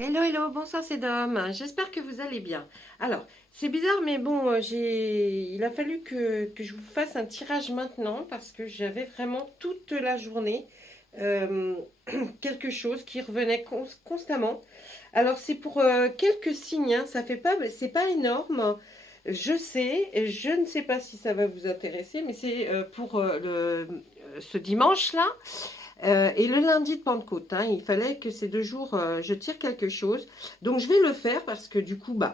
Hello, hello, bonsoir, c'est Dom. J'espère que vous allez bien. Alors, c'est bizarre, mais bon, il a fallu que je vous fasse un tirage maintenant parce que j'avais vraiment toute la journée euh, quelque chose qui revenait constamment. Alors, c'est pour quelques signes, hein, ça fait pas, c'est pas énorme. Je sais, et je ne sais pas si ça va vous intéresser, mais c'est pour ce dimanche-là. Et le lundi de Pentecôte, hein, il fallait que ces 2 jours, je tire quelque chose. Donc je vais le faire parce que du coup, bah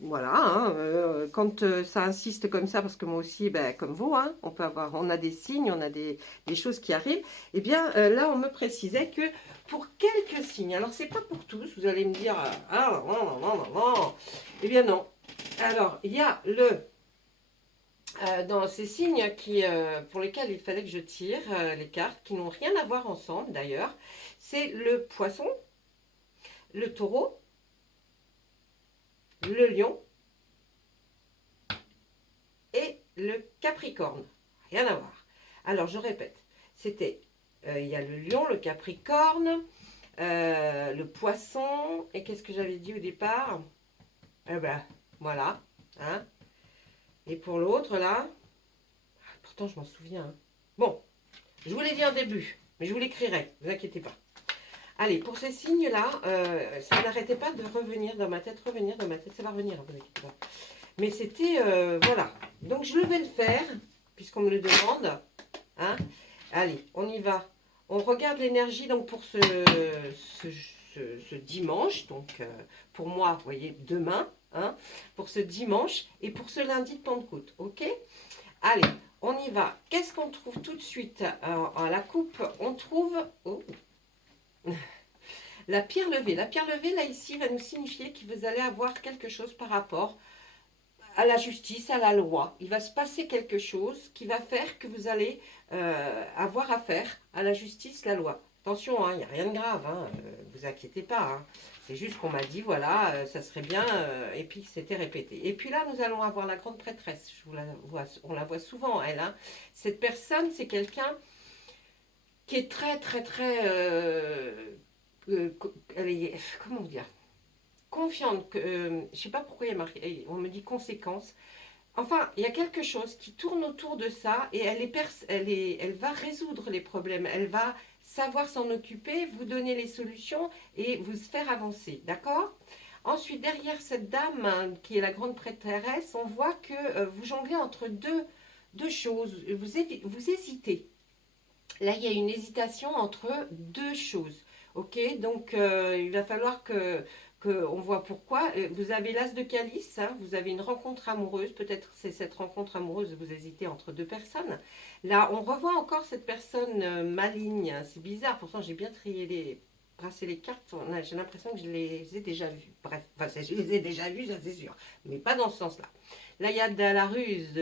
voilà, hein, quand ça insiste comme ça, parce que moi aussi, bah, comme vous, hein, on a des signes, on a des choses qui arrivent. Et bien là, on me précisait que pour quelques signes, alors c'est pas pour tous, vous allez me dire, ah non, non, non, non, non. Eh bien non. Alors, il y a dans ces signes pour lesquels il fallait que je tire les cartes, qui n'ont rien à voir ensemble d'ailleurs, c'est le poisson, le taureau, le lion et le capricorne. Rien à voir. Alors je répète, il y a le lion, le capricorne, le poisson, et qu'est-ce que j'avais dit au départ? Eh ben voilà, hein. Et pour l'autre là, pourtant je m'en souviens, hein. Bon, je vous l'ai dit en début, mais je vous l'écrirai, ne vous inquiétez pas. Allez, pour ces signes-là, ça n'arrêtait pas de revenir dans ma tête, ça va revenir, vous inquiétez pas. Mais c'était, voilà. Donc je vais le faire, puisqu'on me le demande. Hein. Allez, on y va. On regarde l'énergie donc pour ce, ce dimanche, donc pour moi, vous voyez, demain, hein, pour ce dimanche et pour ce lundi de Pentecôte, ok? Allez, on y va. Qu'est-ce qu'on trouve tout de suite à la coupe? On trouve... Oh, la pierre levée. La pierre levée, là, ici, va nous signifier que vous allez avoir quelque chose par rapport à la justice, à la loi. Il va se passer quelque chose qui va faire que vous allez avoir affaire à la justice, la loi. Attention, il n'y a rien de grave, vous inquiétez pas. Hein. C'est juste qu'on m'a dit, voilà, ça serait bien, et puis c'était répété. Et puis là, nous allons avoir la grande prêtresse. On la voit souvent, elle. Hein. Cette personne, c'est quelqu'un qui est très, très, très... elle est, comment dire, confiante que je sais pas pourquoi il y a marqué, on me dit conséquence. Enfin, il y a quelque chose qui tourne autour de ça et elle va résoudre les problèmes. Elle va savoir s'en occuper, vous donner les solutions et vous faire avancer, d'accord? Ensuite, derrière cette dame hein, qui est la grande prêtresse, on voit que vous jonglez entre deux choses. Vous hésitez. Là, il y a une hésitation entre deux choses. Ok, donc il va falloir on voit pourquoi. Vous avez l'as de calice, hein, vous avez une rencontre amoureuse. Peut-être c'est cette rencontre amoureuse, vous hésitez entre deux personnes. Là, on revoit encore cette personne maligne. Hein, c'est bizarre, pourtant j'ai bien brassé les cartes. J'ai l'impression que je les ai déjà vues. Bref, enfin, je les ai déjà vues, ça c'est sûr. Mais pas dans ce sens-là. Là, il y a de la ruse,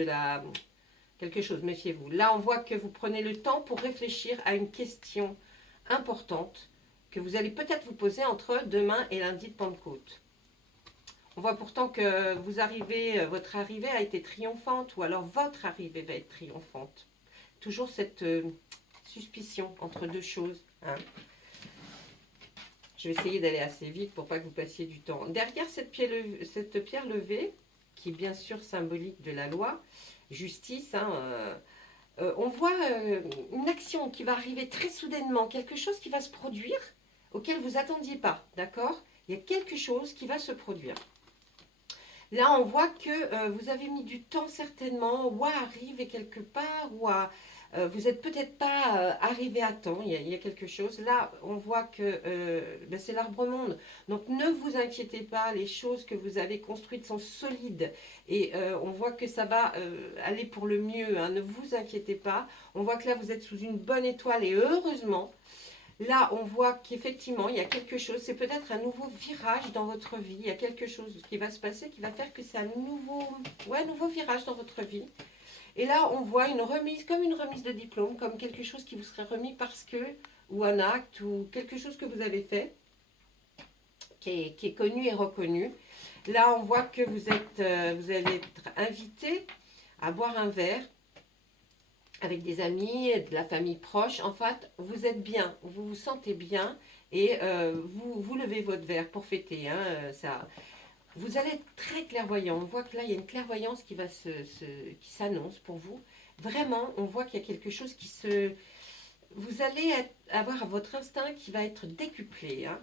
quelque chose, méfiez-vous. Là, on voit que vous prenez le temps pour réfléchir à une question importante que vous allez peut-être vous poser entre demain et lundi de Pentecôte. On voit pourtant que votre arrivée a été triomphante, ou alors votre arrivée va être triomphante. Toujours cette suspicion entre deux choses. Hein. Je vais essayer d'aller assez vite pour pas que vous passiez du temps. Derrière cette pierre levée, qui est bien sûr symbolique de la loi, justice, hein, on voit une action qui va arriver très soudainement, quelque chose qui va se produire auquel vous attendiez pas, d'accord? Il y a quelque chose qui va se produire. Là, on voit que vous avez mis du temps certainement, ou à arriver quelque part, vous n'êtes peut-être pas arrivé à temps, il y a quelque chose. Là, on voit que ben, c'est l'arbre monde. Donc, ne vous inquiétez pas, les choses que vous avez construites sont solides. Et on voit que ça va aller pour le mieux, hein, ne vous inquiétez pas. On voit que là, vous êtes sous une bonne étoile et heureusement. Là, on voit qu'effectivement, il y a quelque chose, c'est peut-être un nouveau virage dans votre vie. Il y a quelque chose qui va se passer qui va faire que c'est un nouveau virage dans votre vie. Et là, on voit une remise, comme une remise de diplôme, comme quelque chose qui vous serait remis parce que, ou un acte, ou quelque chose que vous avez fait, qui est connu et reconnu. Là, on voit que vous allez être invité à boire un verre avec des amis, de la famille proche. En fait, vous êtes bien, vous vous sentez bien et vous levez votre verre pour fêter. Hein, ça, vous allez être très clairvoyant. On voit que là, il y a une clairvoyance qui s'annonce pour vous. Vraiment, on voit qu'il y a quelque chose qui se... Vous allez avoir votre instinct qui va être décuplé. Hein.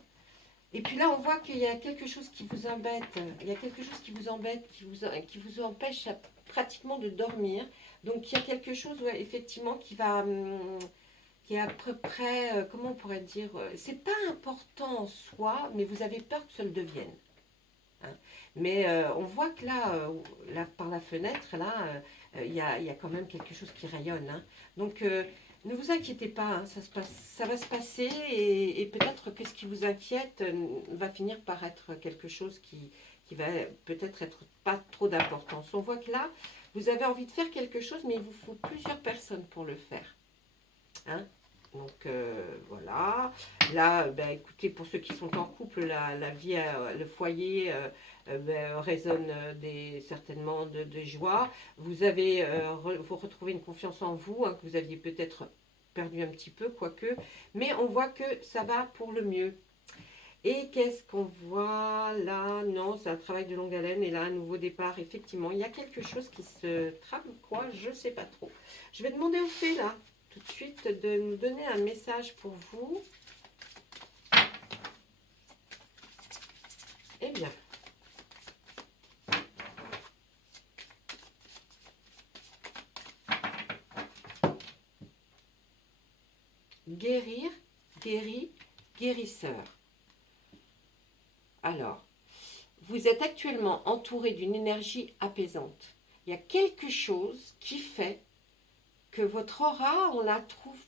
Et puis là, on voit qu'il y a quelque chose qui vous embête. Il y a quelque chose qui vous embête, qui vous empêche pratiquement de dormir. Donc, il y a quelque chose, ouais, effectivement, qui est à peu près, comment on pourrait dire, c'est pas important en soi, mais vous avez peur que ça le devienne. Hein. Mais on voit que là, là, par la fenêtre, là, il y a quand même quelque chose qui rayonne. Hein. Donc, ne vous inquiétez pas, hein, ça va se passer et peut-être que ce qui vous inquiète va finir par être quelque chose qui va peut-être être pas trop d'importance. On voit que là, vous avez envie de faire quelque chose, mais il vous faut plusieurs personnes pour le faire. Hein. Donc voilà. Là, ben, écoutez, pour ceux qui sont en couple, la vie, le foyer ben, résonne certainement de joie. Vous retrouvez une confiance en vous, hein, que vous aviez peut-être perdu un petit peu, quoique. Mais on voit que ça va pour le mieux. Et qu'est-ce qu'on voit là? Non, c'est un travail de longue haleine. Et là, un nouveau départ, effectivement. Il y a quelque chose qui se trame, quoi? Je ne sais pas trop. Je vais demander aux fées, là, tout de suite, de nous donner un message pour vous. Eh bien. Guérir, guéri, guérisseur. Alors, vous êtes actuellement entouré d'une énergie apaisante. Il y a quelque chose qui fait que votre aura, on la trouve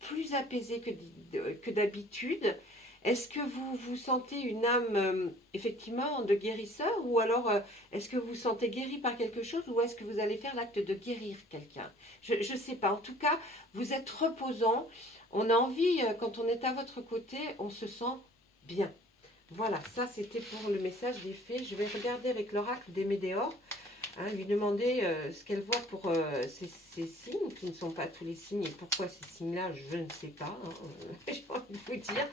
plus apaisée que d'habitude. Est-ce que vous vous sentez une âme, effectivement, de guérisseur, ou alors est-ce que vous vous sentez guéri par quelque chose, ou est-ce que vous allez faire l'acte de guérir quelqu'un? Je ne sais pas. En tout cas, vous êtes reposant. On a envie, quand on est à votre côté, on se sent bien. Voilà, ça c'était pour le message des fées. Je vais regarder avec l'oracle des Médéors, hein, lui demander ce qu'elle voit pour ces signes, qui ne sont pas tous les signes. Et pourquoi ces signes-là, je ne sais pas. Hein, j'ai envie de vous dire.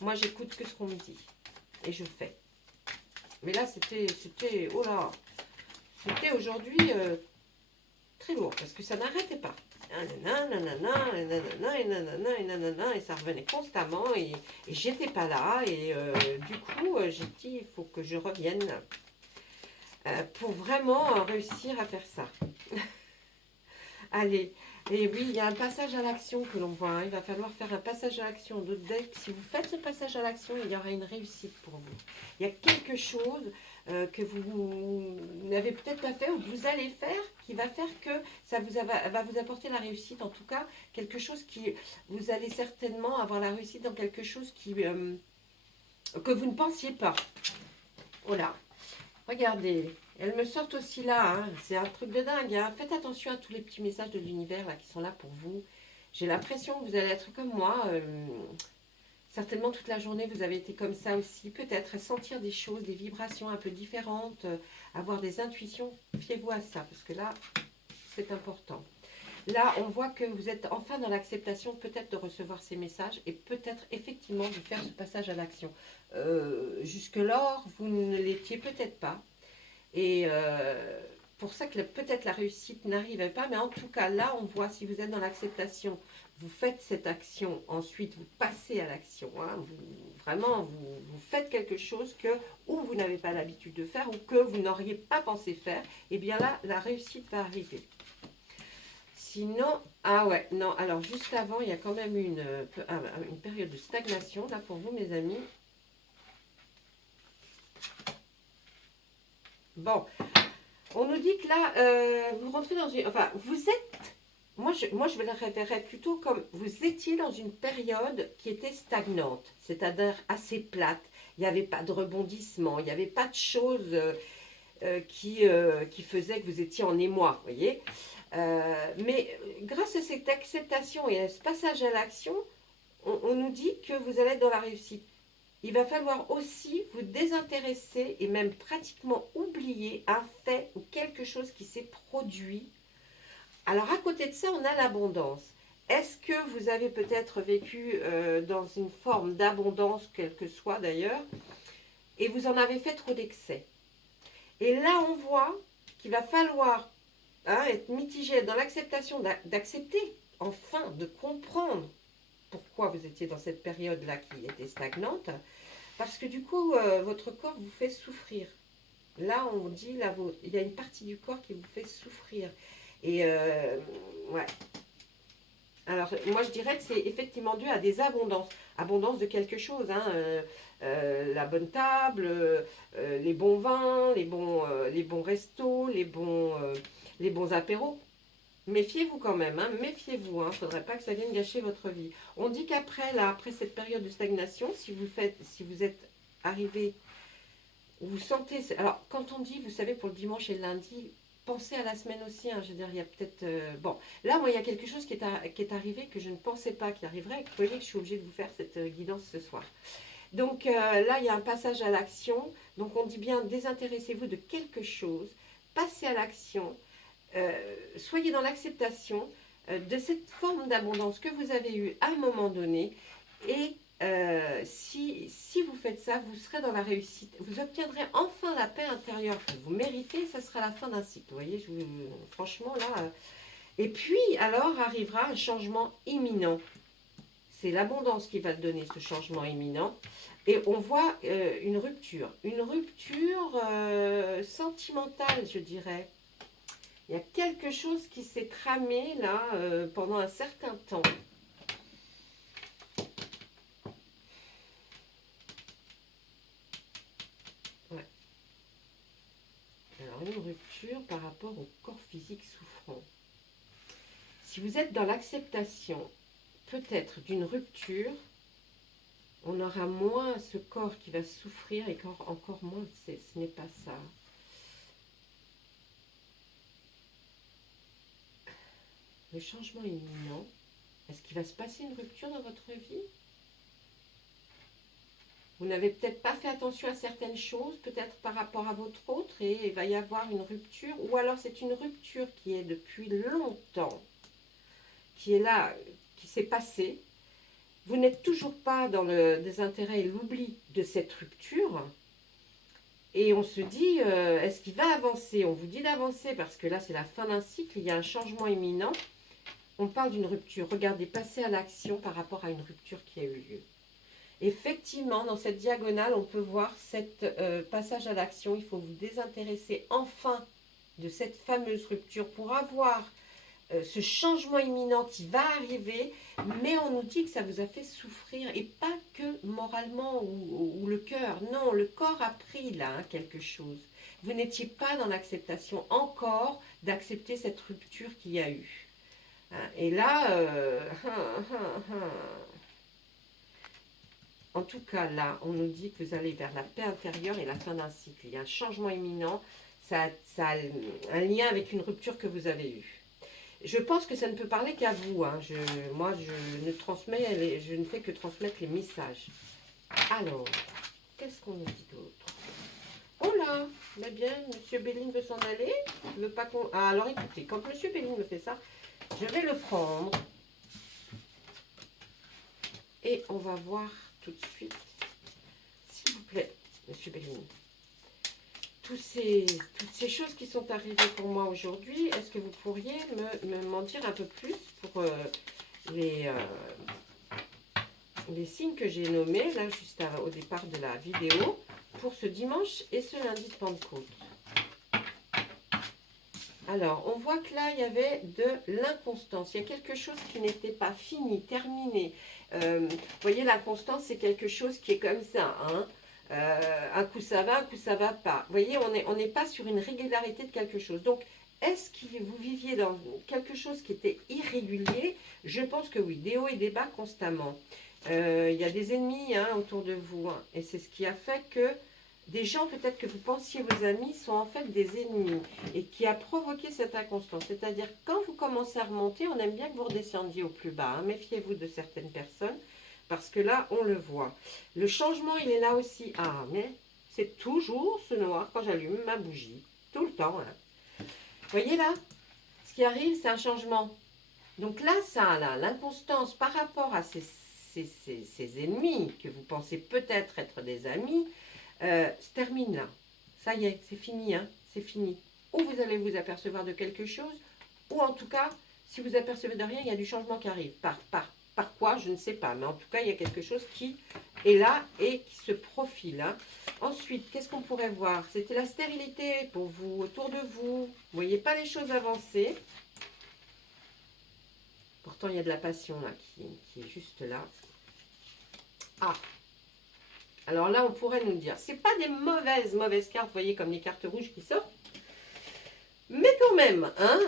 Moi, j'écoute que ce qu'on me dit. Et je fais. Mais là, c'était oh là, c'était aujourd'hui très lourd, parce que ça n'arrêtait pas. Et ça revenait constamment et j'étais pas là et du coup j'ai dit il faut que je revienne pour vraiment réussir à faire ça. Allez, et oui, il y a un passage à l'action que l'on voit, hein. Il va falloir faire un passage à l'action d'autres decks. Si vous faites ce passage à l'action, il y aura une réussite pour vous. Il y a quelque chose que vous n'avez peut-être pas fait ou que vous allez faire qui va faire que ça va vous apporter la réussite. En tout cas, quelque chose qui... Vous allez certainement avoir la réussite dans quelque chose que vous ne pensiez pas. Voilà. Regardez, elles me sortent aussi là, hein. C'est un truc de dingue. Hein. Faites attention à tous les petits messages de l'univers là qui sont là pour vous. J'ai l'impression que vous allez être comme moi. Certainement toute la journée, vous avez été comme ça aussi. Peut-être sentir des choses, des vibrations un peu différentes, avoir des intuitions. Fiez-vous à ça, parce que là, c'est important. Là, on voit que vous êtes enfin dans l'acceptation peut-être de recevoir ces messages et peut-être effectivement de faire ce passage à l'action. Jusque-là, vous ne l'étiez peut-être pas. Et pour ça que peut-être la réussite n'arrivait pas. Mais en tout cas, là, on voit si vous êtes dans l'acceptation, vous faites cette action, ensuite vous passez à l'action. Hein, vous faites quelque chose que ou vous n'avez pas l'habitude de faire ou que vous n'auriez pas pensé faire. Et bien là, la réussite va arriver. Sinon, ah ouais, non, alors juste avant, il y a quand même une période de stagnation, là, pour vous, mes amis. Bon, on nous dit que là, vous rentrez dans une... Enfin, vous êtes... Moi, je vais le référer plutôt comme vous étiez dans une période qui était stagnante, c'est-à-dire assez plate. Il n'y avait pas de rebondissement, il n'y avait pas de choses qui faisaient que vous étiez en émoi, vous voyez. Mais grâce à cette acceptation et à ce passage à l'action, on nous dit que vous allez être dans la réussite. Il va falloir aussi vous désintéresser et même pratiquement oublier un fait ou quelque chose qui s'est produit Alors, à côté de ça, on a l'abondance. Est-ce que vous avez peut-être vécu dans une forme d'abondance, quelle que soit d'ailleurs, et vous en avez fait trop d'excès? Et là, on voit qu'il va falloir être mitigé dans l'acceptation, d'accepter, enfin, de comprendre pourquoi vous étiez dans cette période-là qui était stagnante, parce que du coup, votre corps vous fait souffrir. Là, on dit, là, il y a une partie du corps qui vous fait souffrir. Et ouais. Alors, moi, je dirais que c'est effectivement dû à des abondances. Abondance de quelque chose, hein. La bonne table, les bons vins, les bons restos, les bons apéros. Méfiez-vous quand même, hein, méfiez-vous, hein, faudrait pas que ça vienne gâcher votre vie. On dit qu'après, là, après cette période de stagnation, si vous êtes arrivé, vous sentez, alors quand on dit, vous savez, pour le dimanche et le lundi, pensez à la semaine aussi, hein, je veux dire, il y a peut-être, bon, là, moi, il y a quelque chose qui est arrivé que je ne pensais pas qu'il arriverait, vous voyez que je suis obligée de vous faire cette guidance ce soir. Donc là, il y a un passage à l'action, donc on dit bien, désintéressez-vous de quelque chose, passez à l'action, soyez dans l'acceptation de cette forme d'abondance que vous avez eue à un moment donné. Et si vous faites ça, vous serez dans la réussite. Vous obtiendrez enfin la paix intérieure que vous méritez. Ça sera la fin d'un cycle. Vous voyez, franchement, là. Et puis, alors, arrivera un changement imminent. C'est l'abondance qui va donner ce changement imminent. Et on voit une rupture. Une rupture sentimentale, je dirais. Il y a quelque chose qui s'est tramé là pendant un certain temps. Ouais. Alors une rupture par rapport au corps physique souffrant. Si vous êtes dans l'acceptation peut-être d'une rupture, on aura moins ce corps qui va souffrir et encore moins, ce n'est pas ça. Le changement imminent. Est-ce qu'il va se passer une rupture dans votre vie? Vous n'avez peut-être pas fait attention à certaines choses, peut-être par rapport à votre autre, et il va y avoir une rupture. Ou alors c'est une rupture qui est depuis longtemps, qui est là, qui s'est passée. Vous n'êtes toujours pas dans le désintérêt et l'oubli de cette rupture. Et on se dit, est-ce qu'il va avancer? On vous dit d'avancer parce que là, c'est la fin d'un cycle, il y a un changement imminent. On parle d'une rupture. Regardez, passez à l'action par rapport à une rupture qui a eu lieu. Effectivement, dans cette diagonale, on peut voir cet passage à l'action. Il faut vous désintéresser enfin de cette fameuse rupture pour avoir ce changement imminent qui va arriver, mais on nous dit que ça vous a fait souffrir, et pas que moralement ou le cœur. Non, le corps a pris là quelque chose. Vous n'étiez pas dans l'acceptation encore d'accepter cette rupture qu'il y a eu. Et là, en tout cas là, on nous dit que vous allez vers la paix intérieure et la fin d'un cycle. Il y a un changement imminent, ça a un lien avec une rupture que vous avez eue. Je pense que ça ne peut parler qu'à vous. Hein. Moi, je ne fais que transmettre les messages. Alors, qu'est-ce qu'on nous dit d'autre? Oh là, mais bien, Monsieur Béline veut s'en aller. Il veut pas qu'on... Ah, alors écoutez, quand Monsieur Béline me fait ça, je vais le prendre. Et on va voir tout de suite. S'il vous plaît, Monsieur Béline. Toutes ces choses qui sont arrivées pour moi aujourd'hui, est-ce que vous pourriez m'en dire un peu plus pour les signes que j'ai nommés, là, juste au départ de la vidéo, pour ce dimanche et ce lundi de Pentecôte? Alors, on voit que là, il y avait de l'inconstance. Il y a quelque chose qui n'était pas fini, terminé. Vous voyez, l'inconstance, c'est quelque chose qui est comme ça, hein. Un coup ça va, un coup ça va pas. Vous voyez, on n'est pas sur une régularité de quelque chose. Donc, est-ce que vous viviez dans quelque chose qui était irrégulier? Je pense que oui, des hauts et des bas constamment. Il y a des ennemis autour de vous. Hein, et c'est ce qui a fait que des gens, peut-être que vous pensiez vos amis, sont en fait des ennemis. Et qui a provoqué cette inconstance. C'est-à-dire, quand vous commencez à remonter, on aime bien que vous redescendiez au plus bas. Hein, méfiez-vous de certaines personnes. Parce que là, on le voit. Le changement, il est là aussi. Ah, mais c'est toujours ce noir quand j'allume ma bougie. Tout le temps. Hein. Vous voyez là? ce qui arrive, c'est un changement. Donc là, ça, là, l'inconstance par rapport à ces ennemis que vous pensez peut-être être des amis, se termine là. Ça y est, c'est fini, hein, c'est fini. Ou vous allez vous apercevoir de quelque chose, ou en tout cas, si vous apercevez de rien, il y a du changement qui arrive. Par quoi, je ne sais pas. Mais en tout cas, il y a quelque chose qui est là et qui se profile. Hein. Ensuite, qu'est-ce qu'on pourrait voir? C'était la stérilité pour vous, autour de vous. Vous ne voyez pas les choses avancer. Pourtant, il y a de la passion là qui est juste là. Ah! Alors là, on pourrait nous dire, c'est pas des mauvaises cartes, vous voyez, comme les cartes rouges qui sortent. Mais quand même, hein,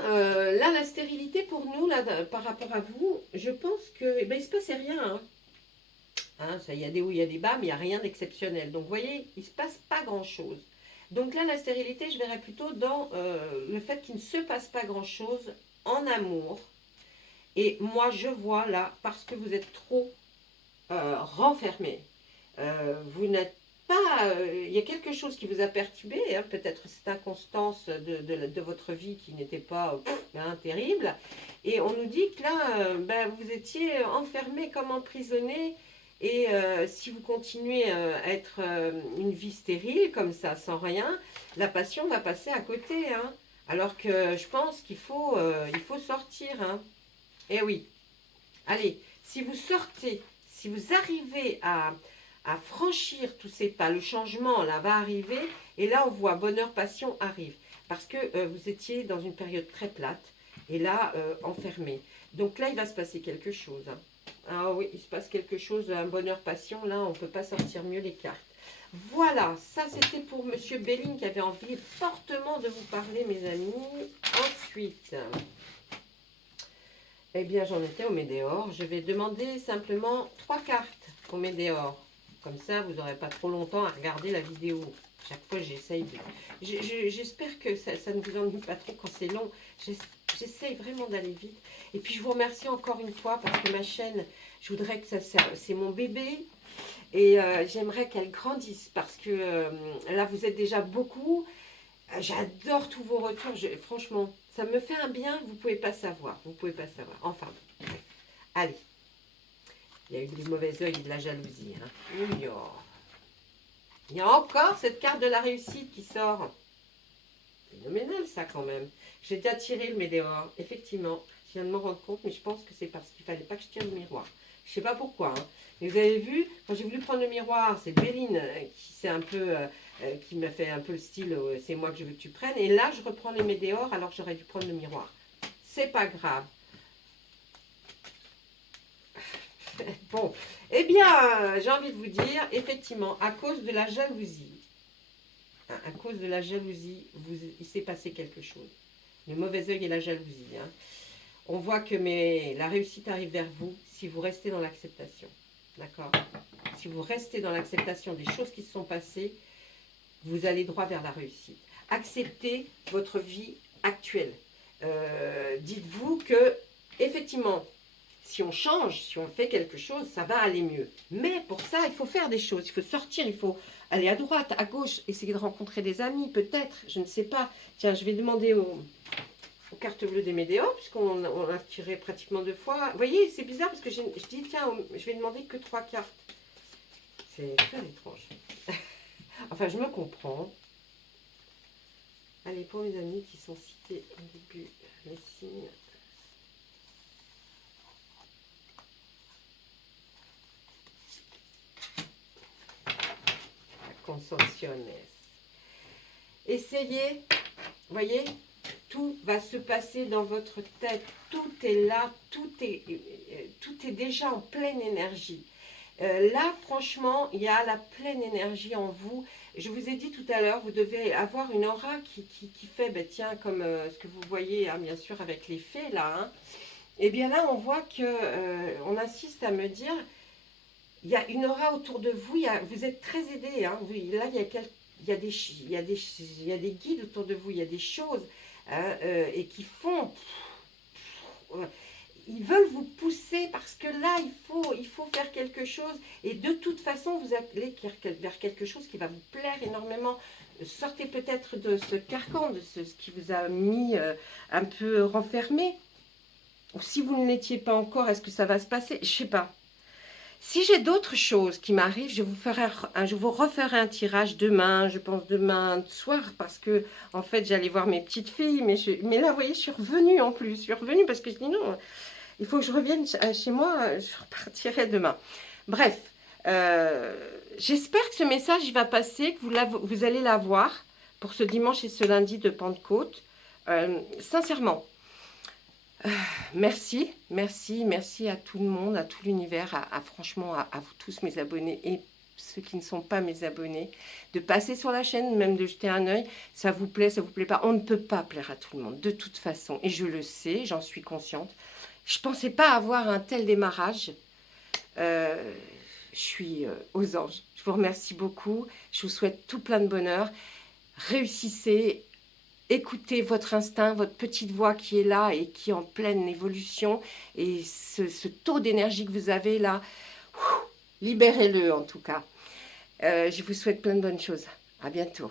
là, la stérilité pour nous, là, par rapport à vous, je pense que, eh ben, il ne se passait rien. Hein. Hein, ça, il y a des hauts, il y a des bas, mais il n'y a rien d'exceptionnel. Donc, vous voyez, il ne se passe pas grand-chose. Donc là, la stérilité, je verrais plutôt dans le fait qu'il ne se passe pas grand-chose en amour. Et moi, je vois là, parce que vous êtes trop renfermé, vous n'êtes pas, il y a quelque chose qui vous a perturbé, hein, peut-être cette inconstance de votre vie qui n'était pas hein, terrible, et on nous dit que là, ben, vous étiez enfermé comme emprisonné, et si vous continuez à être une vie stérile comme ça, sans rien, la passion va passer à côté, hein, alors que je pense qu'il faut, il faut sortir, hein. Eh oui, allez, si vous sortez, si vous arrivez à franchir tous ces pas, le changement là va arriver, et là on voit bonheur, passion arrive, parce que vous étiez dans une période très plate, et là enfermé. Donc là il va se passer quelque chose. Hein. Ah oui, il se passe quelque chose, un bonheur, passion, là on ne peut pas sortir mieux les cartes. Voilà, ça c'était pour Monsieur Belling qui avait envie fortement de vous parler, mes amis. Ensuite... Eh bien, j'en étais au Médéor. Je vais demander simplement 3 cartes au Médéor. Comme ça, vous n'aurez pas trop longtemps à regarder la vidéo. Chaque fois, j'essaye de... J'espère que ça ne vous ennuie pas trop quand c'est long. J'essaye vraiment d'aller vite. Et puis, je vous remercie encore une fois parce que ma chaîne, je voudrais que c'est mon bébé. Et j'aimerais qu'elle grandisse parce que là, vous êtes déjà beaucoup. J'adore tous vos retours. Franchement, ça me fait un bien que vous ne pouvez pas savoir. Vous ne pouvez pas savoir. Enfin, bref. Allez. Il y a eu du mauvais œil et de la jalousie. Hein. Il y a encore cette carte de la réussite qui sort. Phénoménal ça quand même. J'ai déjà tiré le Médéor. Effectivement, je viens de me rendre compte, mais je pense que c'est parce qu'il ne fallait pas que je tire le miroir. Je ne sais pas pourquoi. Hein. Mais vous avez vu, quand j'ai voulu prendre le miroir, c'est Béline qui s'est un peu... qui m'a fait un peu le style c'est moi que je veux que tu prennes. Et là, je reprends les Médéors alors que j'aurais dû prendre le miroir. C'est pas grave. Bon, eh bien, j'ai envie de vous dire, effectivement, à cause de la jalousie, hein, à cause de la jalousie, il s'est passé quelque chose. Le mauvais œil et la jalousie. Hein. On voit que la réussite arrive vers vous si vous restez dans l'acceptation. D'accord? Si vous restez dans l'acceptation des choses qui se sont passées, vous allez droit vers la réussite. Acceptez votre vie actuelle. Dites-vous que, effectivement, si on change, si on fait quelque chose, ça va aller mieux. Mais pour ça, il faut faire des choses. Il faut sortir, il faut aller à droite, à gauche, essayer de rencontrer des amis, peut-être, je ne sais pas. Tiens, je vais demander aux cartes bleues des Médéors, puisqu'on a tiré pratiquement 2 fois. Vous voyez, c'est bizarre parce que je dis, tiens, je vais demander que 3 cartes. C'est très étrange. Enfin, je me comprends. Allez, pour mes amis qui sont cités au début, les signes. La conscience. Essayez, voyez, tout va se passer dans votre tête. Tout est là, tout est déjà en pleine énergie. Là, franchement, il y a la pleine énergie en vous. Je vous ai dit tout à l'heure, vous devez avoir une aura qui fait, ben, tiens, comme ce que vous voyez, hein, bien sûr, avec les fées, là. Hein. Et bien là, on voit que, on insiste à me dire, il y a une aura autour de vous, vous êtes très aidé. Hein, là, il y a des guides autour de vous, il y a des choses hein, et qui font... Ils veulent vous pousser parce que là, il faut faire quelque chose. Et de toute façon, vous allez vers quelque chose qui va vous plaire énormément. sortez peut-être de ce carcan, de ce qui vous a mis un peu renfermé. Ou si vous ne l'étiez pas encore, est-ce que ça va se passer? Je ne sais pas. Si j'ai d'autres choses qui m'arrivent, je vous referai un tirage demain, je pense demain soir, parce que en fait j'allais voir mes petites filles, mais là vous voyez je suis revenue en plus, je suis revenue parce que je dis non, il faut que je revienne chez moi, je repartirai demain. Bref, j'espère que ce message il va passer, que vous allez l'avoir pour ce dimanche et ce lundi de Pentecôte. Sincèrement, merci, merci, merci à tout le monde, à tout l'univers, franchement à vous tous mes abonnés et ceux qui ne sont pas mes abonnés, de passer sur la chaîne, même de jeter un œil, ça vous plaît pas, on ne peut pas plaire à tout le monde, de toute façon, et je le sais, j'en suis consciente. Je ne pensais pas avoir un tel démarrage, je suis aux anges. Je vous remercie beaucoup, je vous souhaite tout plein de bonheur, réussissez. Écoutez votre instinct, votre petite voix qui est là et qui est en pleine évolution. Et ce taux d'énergie que vous avez là, libérez-le en tout cas. Je vous souhaite plein de bonnes choses. À bientôt.